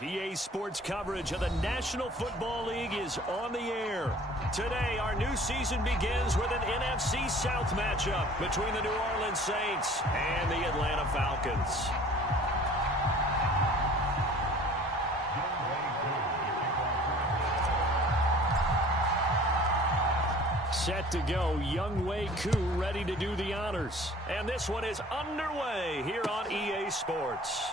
EA Sports coverage of the National Football League is on the air. Today, our new season begins with an NFC South matchup between the New Orleans Saints and the Atlanta Falcons. Set to go, Younghoe Koo ready to do the honors. And this one is underway here on EA Sports.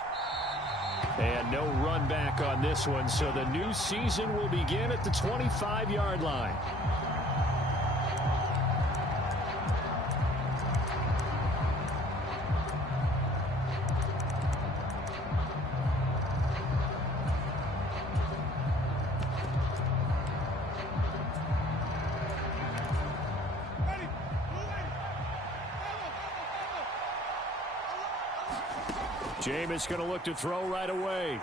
And no run back on this one, so the new season will begin at the 25-yard line. Jameis going to look to throw right away.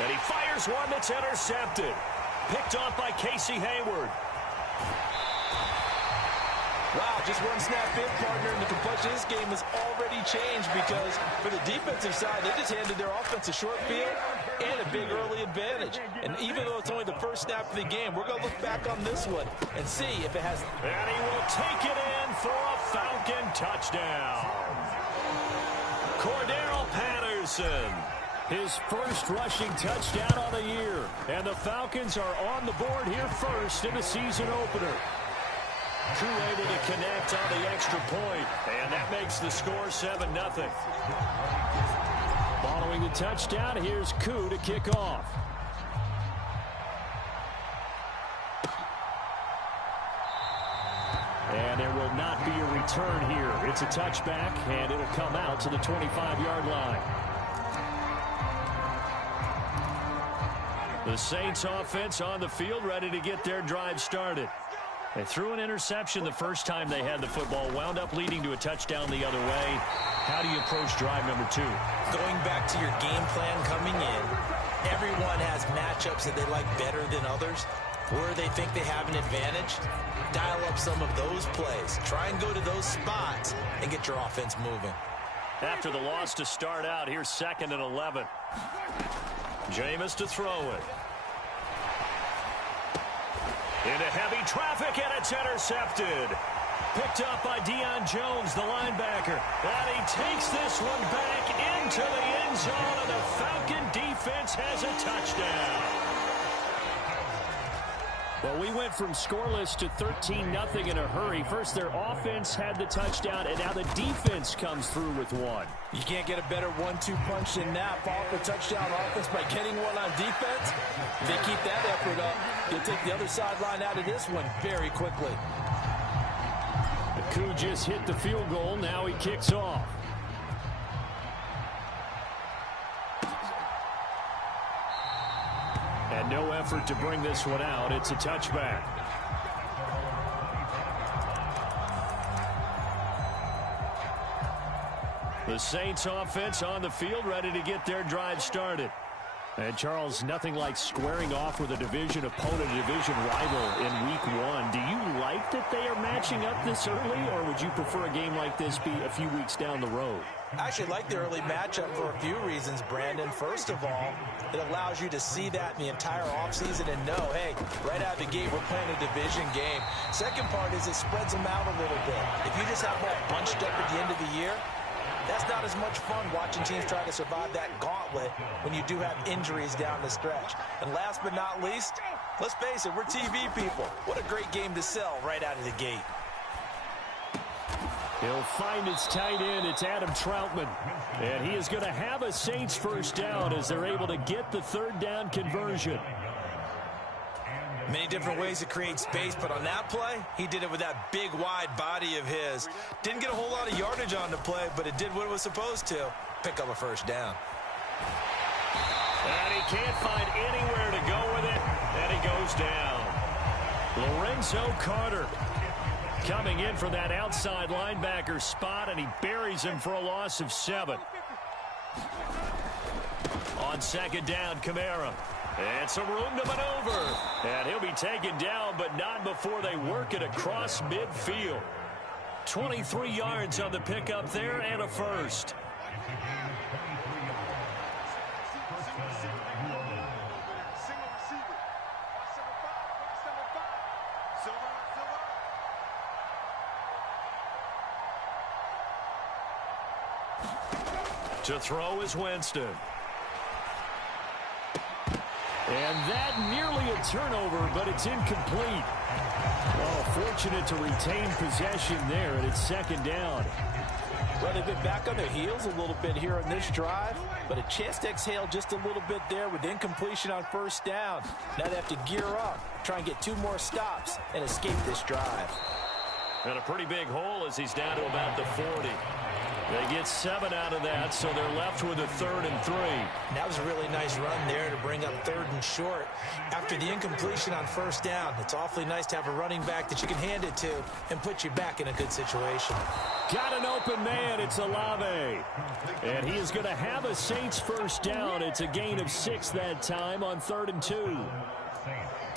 And he fires one that's intercepted. Picked off by Casey Hayward. Wow, just one snap in, partner, and the complexion of this game has already changed because for the defensive side, they just handed their offense a short field and a big early advantage. And even though it's only the first snap of the game, we're going to look back on this one and see if it has... And he will take it in for a Falcon touchdown. Cordero Patterson, his first rushing touchdown of the year. And the Falcons are on the board here first in the season opener. Koo able to connect on the extra point, and that makes the score 7-0. Following the touchdown, here's Koo to kick off. And there will not be a return here. It's a touchback, and it'll come out to the 25-yard line. The Saints offense on the field, ready to get their drive started. They threw an interception the first time they had the football, wound up leading to a touchdown the other way. How do you approach drive number 2? Going back to your game plan coming in, everyone has matchups that they like better than others, where they think they have an advantage. Dial up some of those plays. Try and go to those spots and get your offense moving. After the loss to start out, here's 2nd and 11. Jameis to throw it. Into heavy traffic, and it's intercepted. Picked up by Deion Jones, the linebacker. And he takes this one back into the end zone, and the Falcon defense has a touchdown. Well, we went from scoreless to 13-0 in a hurry. First, their offense had the touchdown, and now the defense comes through with one. You can't get a better 1-2 punch than that. Follow up a touchdown offense by getting one on defense. If they keep that effort up, you'll take the other sideline out of this one very quickly. Koo just hit the field goal. Now he kicks off. And no effort to bring this one out. It's a touchback. The Saints offense on the field, ready to get their drive started. And, Charles, nothing like squaring off with a division opponent, a division rival in Week 1. Do you like that they are matching up this early, or would you prefer a game like this be a few weeks down the road? I actually like the early matchup for a few reasons, Brandon. First of all, it allows you to see that in the entire offseason and know, hey, right out of the gate, we're playing a division game. Second part is it spreads them out a little bit. If you just have them all bunched up at the end of the year, that's not as much fun watching teams try to survive that gauntlet when you do have injuries down the stretch. And last but not least, let's face it, we're TV people. What a great game to sell right out of the gate. He'll find his tight end. It's Adam Troutman. And he is going to have a Saints first down as they're able to get the third down conversion. Many different ways to create space, but on that play, he did it with that big, wide body of his. Didn't get a whole lot of yardage on the play, but it did what it was supposed to. Pick up a first down. And he can't find anywhere to go with it, and he goes down. Lorenzo Carter coming in for that outside linebacker spot, and he buries him for a loss of 7. On second down, Kamara. And some room to maneuver. And he'll be taken down, but not before they work it across midfield. 23 yards on the pickup there and a first. To throw is Winston. And that nearly a turnover, but it's incomplete. Oh, fortunate to retain possession there, and it's second down. Well, they've been back on their heels a little bit here in this drive, but a chance to exhale just a little bit there with incompletion on first down. Now they have to gear up, try and get 2 more stops, and escape this drive. And a pretty big hole as he's down to about the 40. They get 7 out of that, so they're left with a 3rd and 3. That was a really nice run there to bring up 3rd and short. After the incompletion on first down, it's awfully nice to have a running back that you can hand it to and put you back in a good situation. Got an open man. It's Olave. And he is going to have a Saints first down. It's a gain of 6 that time on 3rd and 2.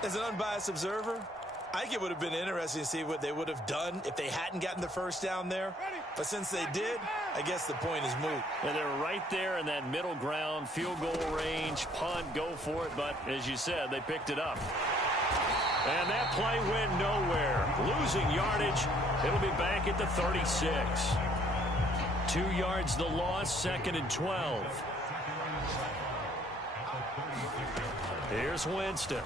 As an unbiased observer, I think it would have been interesting to see what they would have done if they hadn't gotten the first down there. But since they did, I guess the point is moot. And they're right there in that middle ground, field goal range, punt, go for it. But as you said, they picked it up. And that play went nowhere. Losing yardage. It'll be back at the 36. 2 yards the loss, 2nd and 12. Here's Winston.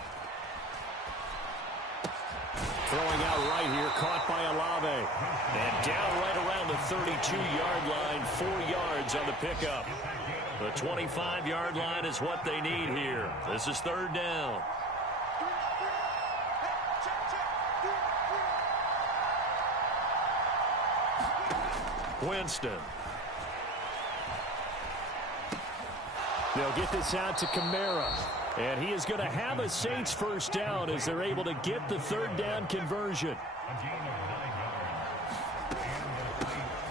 Throwing out right here, caught by Olave. And down right around the 32-yard line, 4 yards on the pickup. The 25-yard line is what they need here. This is 3rd down. Winston. They'll get this out to Kamara. And he is going to have a Saints first down as they're able to get the 3rd down conversion.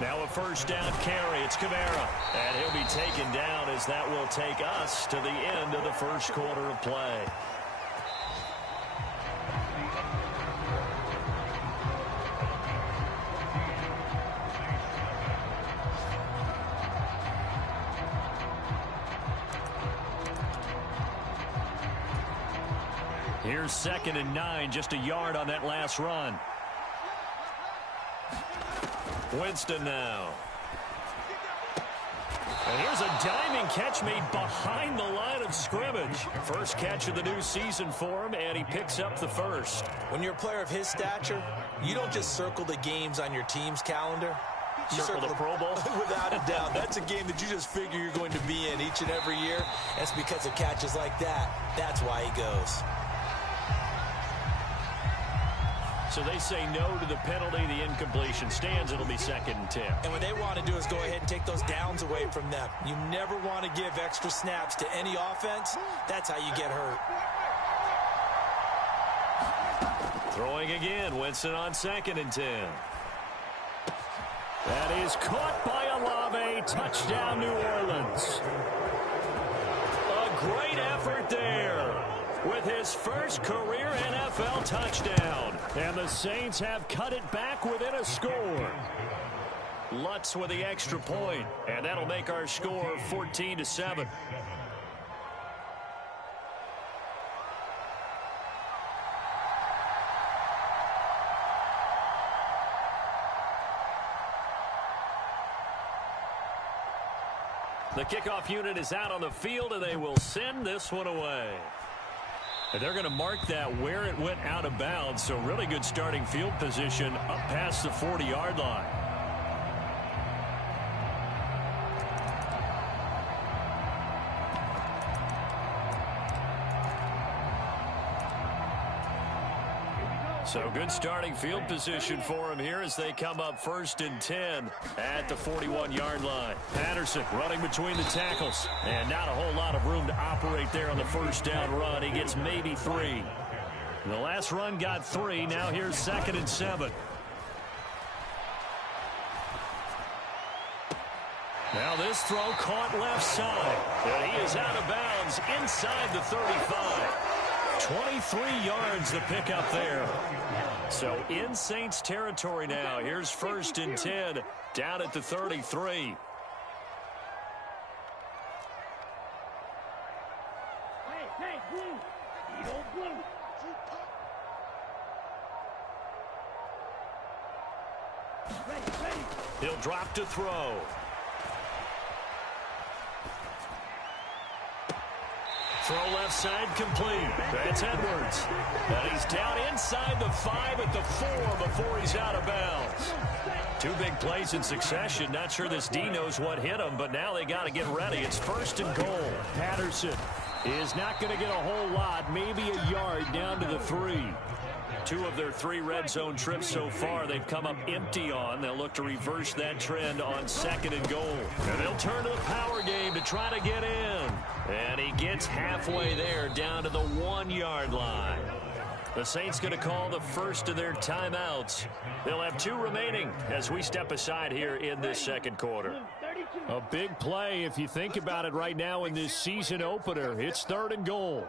Now a first down carry. It's Kamara. And he'll be taken down as that will take us to the end of the first quarter of play. Here's 2nd and 9, just a yard on that last run. Winston now. And here's a diving catch made behind the line of scrimmage. First catch of the new season for him, and he picks up the first. When you're a player of his stature, you don't just circle the games on your team's calendar. You circle the Pro Bowl? Without a doubt. That's a game that you just figure you're going to be in each and every year. That's because of catches like that. That's why he goes. So they say no to the penalty. The incompletion stands. It'll be 2nd and 10. And what they want to do is go ahead and take those downs away from them. You never want to give extra snaps to any offense. That's how you get hurt. Throwing again. Winston on 2nd and 10. That is caught by Olave. Touchdown, New Orleans. A great effort there with his first career NFL touchdown. And the Saints have cut it back within a score. Lutz with the extra point, and that'll make our score 14-7. The kickoff unit is out on the field, and they will send this one away. And they're going to mark that where it went out of bounds. So really good starting field position up past the 40-yard line. So good starting field position for him here as they come up 1st and 10 at the 41-yard line. Patterson running between the tackles. And not a whole lot of room to operate there on the first down run. He gets maybe 3. The last run got 3. Now here's 2nd and 7. Now this throw caught left side. And he is out of bounds inside the 35. 23 yards the pickup there. So in Saints territory now. Here's 1st and 10 down at the 33. He'll drop to throw. Throw left side complete. That's Edwards. And he's down inside the 5 at the 4 before he's out of bounds. 2 big plays in succession. Not sure this D knows what hit him, but now they got to get ready. It's 1st and goal. Patterson is not going to get a whole lot, maybe a yard down to the 3. 2 of their 3 red zone trips so far they've come up empty on. They'll look to reverse that trend on 2nd and goal. And they'll turn to the power game to try to get in. And he gets halfway there down to the 1-yard line. The Saints going to call the first of their timeouts. They'll have 2 remaining as we step aside here in this 2nd quarter. A big play if you think about it right now in this season opener. It's 3rd and goal.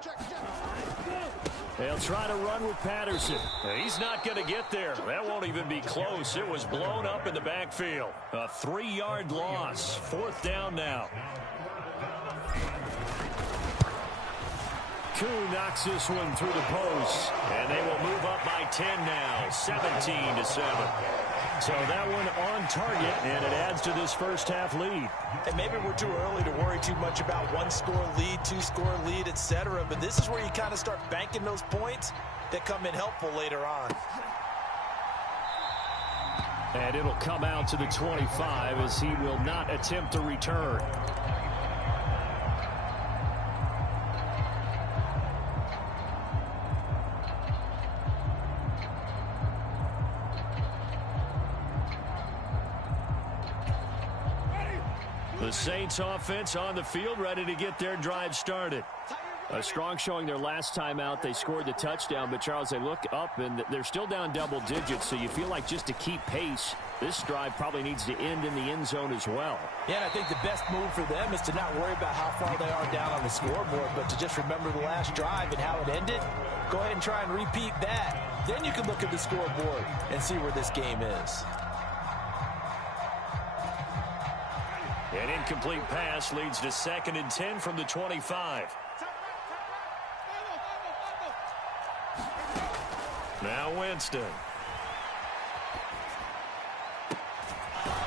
They'll try to run with Patterson. He's not going to get there. That won't even be close. It was blown up in the backfield. A 3-yard loss. 4th down now. Koo knocks this one through the post. And they will move up by 10 now. 17-7. So that one on target, and it adds to this first half lead. And maybe we're too early to worry too much about 1-score lead, 2-score lead, etc. But this is where you kind of start banking those points that come in helpful later on. And it'll come out to the 25 as he will not attempt to return. The Saints offense on the field, ready to get their drive started. A strong showing their last time out. They scored the touchdown, but Charles, they look up and they're still down double digits, so you feel like just to keep pace, this drive probably needs to end in the end zone as well. Yeah, and I think the best move for them is to not worry about how far they are down on the scoreboard, but to just remember the last drive and how it ended. Go ahead and try and repeat that. Then you can look at the scoreboard and see where this game is. An incomplete pass leads to 2nd and 10 from the 25. Now Winston.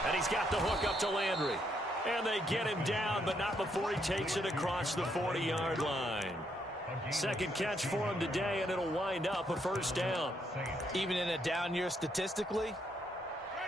And he's got the hook up to Landry. And they get him down, but not before he takes it across the 40-yard line. 2nd catch for him today, and it'll wind up a 1st down. Even in a down year statistically,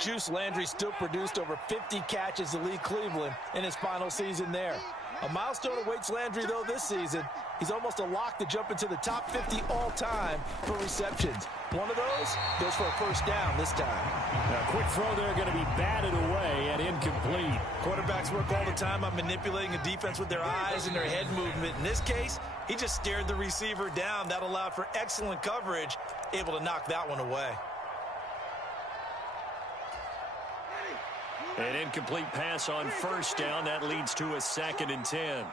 Juice Landry still produced over 50 catches to lead Cleveland in his final season there. A milestone awaits Landry, though, this season. He's almost a lock to jump into the top 50 all-time for receptions. One of those goes for a 1st down this time. Now, quick throw there going to be batted away and incomplete. Quarterbacks work all the time on manipulating a defense with their eyes and their head movement. In this case, he just stared the receiver down. That allowed for excellent coverage, able to knock that one away. An incomplete pass on 1st down. That leads to a 2nd and 10.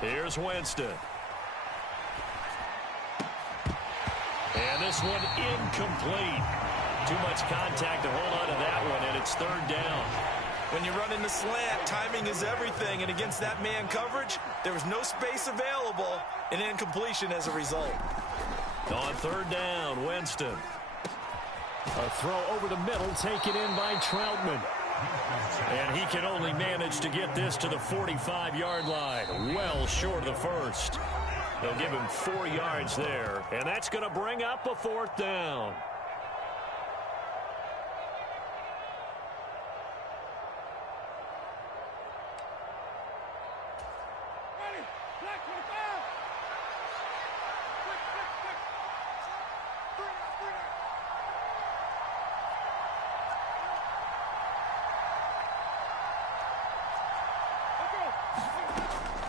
Here's Winston. And this one incomplete. Too much contact to hold on to that one, and it's 3rd down. When you run in the slant, timing is everything, and against that man coverage, there was no space available, and incompletion as a result. On 3rd down, Winston. A throw over the middle, taken in by Troutman. And he can only manage to get this to the 45-yard line, well short of the 1st. They'll give him 4 yards there, and that's going to bring up a 4th down.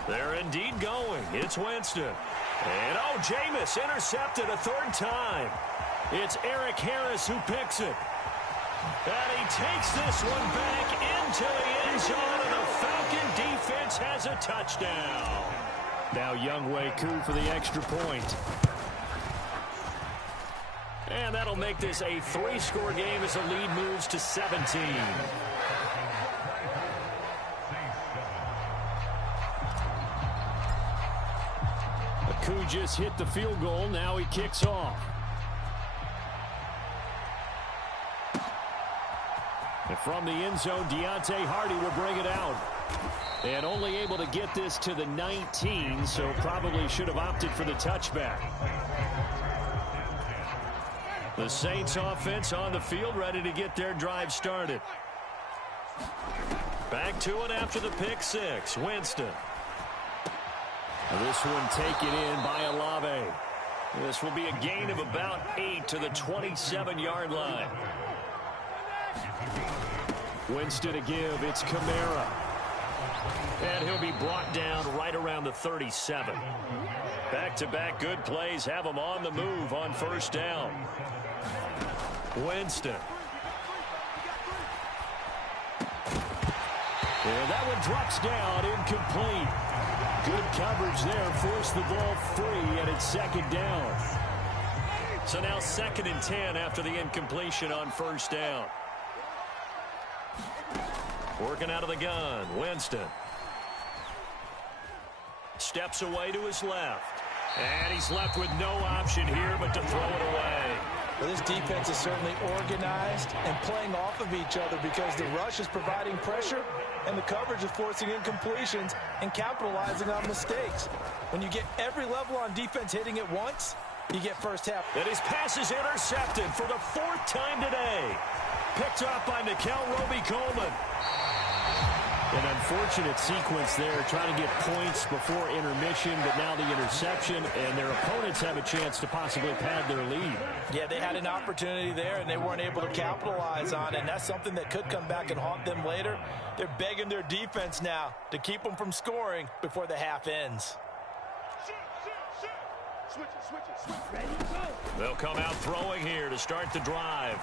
They're indeed going. It's Winston. And, oh, Jameis intercepted a 3rd time. It's Eric Harris who picks it. And he takes this one back into the end zone, and the Falcon defense has a touchdown. Now Younghoe Koo for the extra point. And that'll make this a 3-score game as the lead moves to 17. Koo just hit the field goal. Now he kicks off. The From the end zone, Deontay Hardy will bring it out. And only able to get this to the 19, so probably should have opted for the touchback. The Saints offense on the field, ready to get their drive started. Back to it after the pick six. Winston. This one taken in by Olave. This will be a gain of about 8 to the 27-yard line. Winston to give. It's Kamara. And he'll be brought down right around the 37. Back-to-back good plays have him on the move on first down. Winston. And that one drops down, incomplete. Good coverage there, forced the ball free, and it's second down. So now 2nd and 10 after the incompletion on first down. Working out of the gun, Winston. Steps away to his left. And he's left with no option here but to throw it away. Well, this defense is certainly organized and playing off of each other because the rush is providing pressure and the coverage is forcing incompletions and capitalizing on mistakes. When you get every level on defense hitting at once, you get first half. And his pass is intercepted for the 4th time today. Picked up by Nickel Roby-Coleman. An unfortunate sequence there, trying to get points before intermission, but now the interception, and their opponents have a chance to possibly pad their lead. Yeah, they had an opportunity there, and they weren't able to capitalize on it, and that's something that could come back and haunt them later. They're begging their defense now to keep them from scoring before the half ends. They'll come out throwing here to start the drive.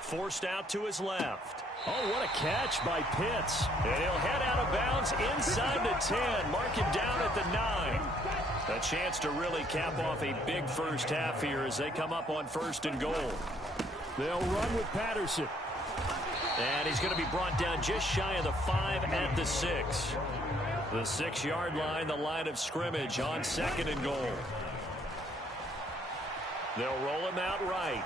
Forced out to his left. Oh, what a catch by Pitts. And he'll head out of bounds inside the 10. Mark him down at the 9. A chance to really cap off a big first half here as they come up on 1st and goal. They'll run with Patterson. And he's going to be brought down just shy of the 5 at the 6. The 6-yard line, the line of scrimmage on 2nd and goal. They'll roll him out right.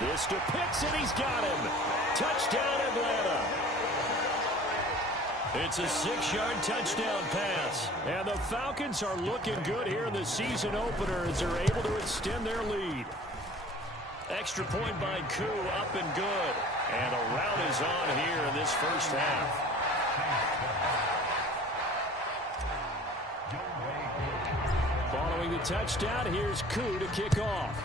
This to Pitts, and he's got him. Touchdown, Atlanta. It's a 6-yard touchdown pass. And the Falcons are looking good here in the season opener as they're able to extend their lead. Extra point by Koo, up and good. And a rout is on here in this first half. Following the touchdown, here's Koo to kick off.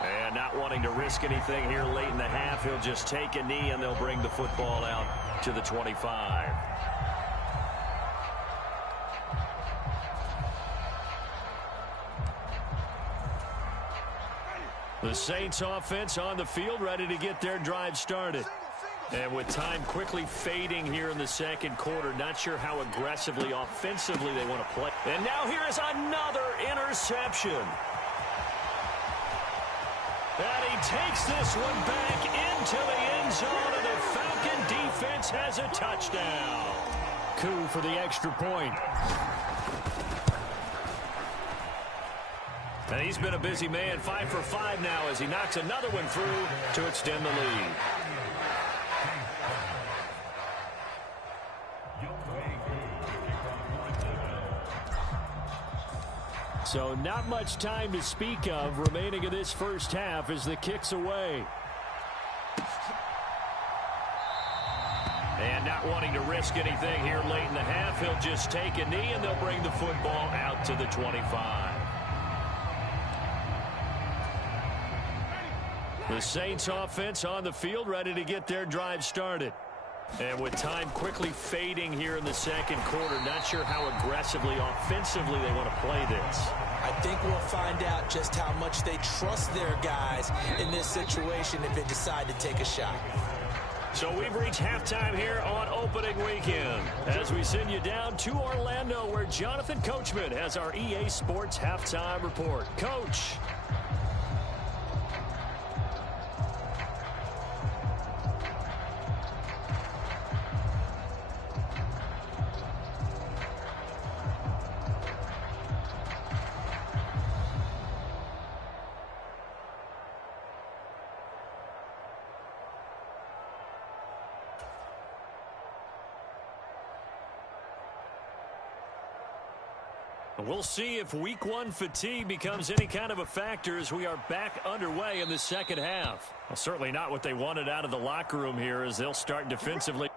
And not wanting to risk anything here late in the half, he'll just take a knee and they'll bring the football out to the 25. The Saints offense on the field, ready to get their drive started. And with time quickly fading here in the 2nd quarter, not sure how aggressively, offensively they want to play. And now here is another interception. And he takes this one back into the end zone, and the Falcon defense has a touchdown. Koo for the extra point. And he's been a busy man, 5 for 5 now as he knocks another one through to extend the lead. So not much time to speak of remaining in this first half as the kick's away. And not wanting to risk anything here late in the half, he'll just take a knee and they'll bring the football out to the 25. The Saints offense on the field, ready to get their drive started. And with time quickly fading here in the 2nd quarter, not sure how aggressively, offensively they want to play this. I think we'll find out just how much they trust their guys in this situation if they decide to take a shot. So we've reached halftime here on opening weekend as we send you down to Orlando where Jonathan Coachman has our EA Sports halftime report. Coach. We'll see if week one fatigue becomes any kind of a factor as we are back underway in the second half. Well, certainly not what they wanted out of the locker room here as they'll start defensively